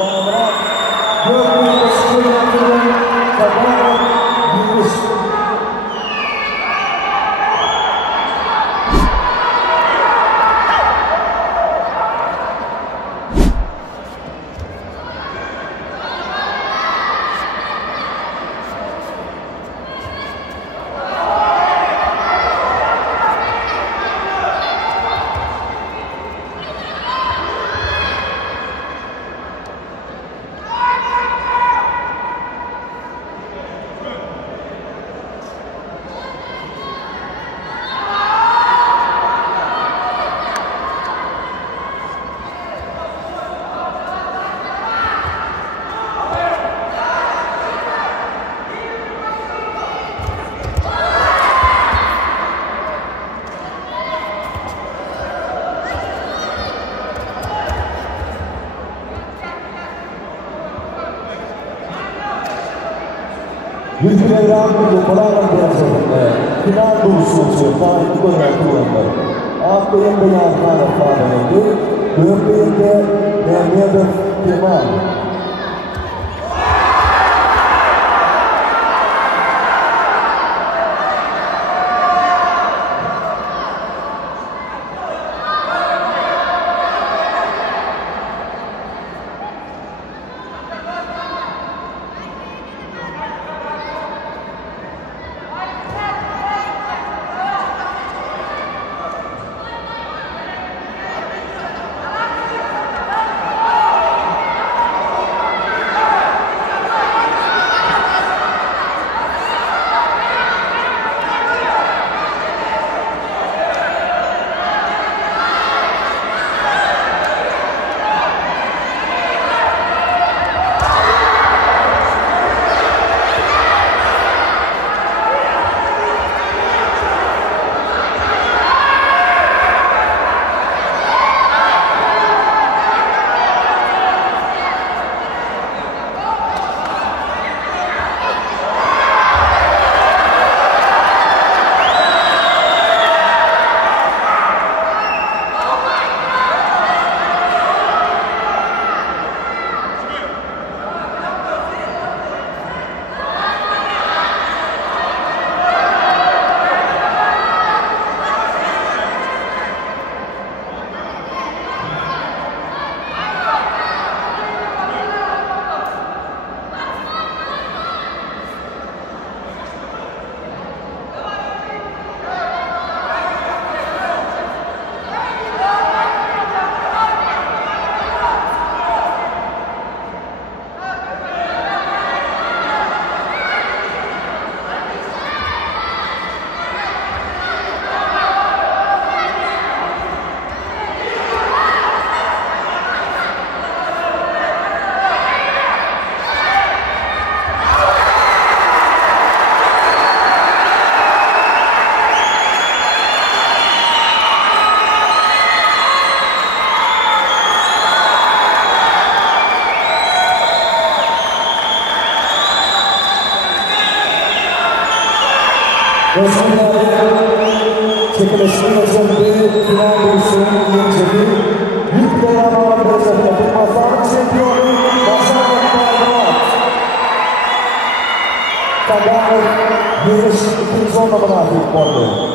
Bağırarak gördüğünde sıkı yaptırın. Kazanarak yürüyüş. Yüzüne rahatlıkla beraber bırakıldı. Final doğrusu olsun. Tarihli olarak kullanıldı. Aferin beni arkana faaliyeti. Göbeğinde Mehmet Kemal. Çekilişinin özelliği final duruşunun yönceliği büyük bir alan bölgesinde Kırmazlar şampiyonu Başarmak Bağdat. Kagamet yarış 210 numara ilk oldu.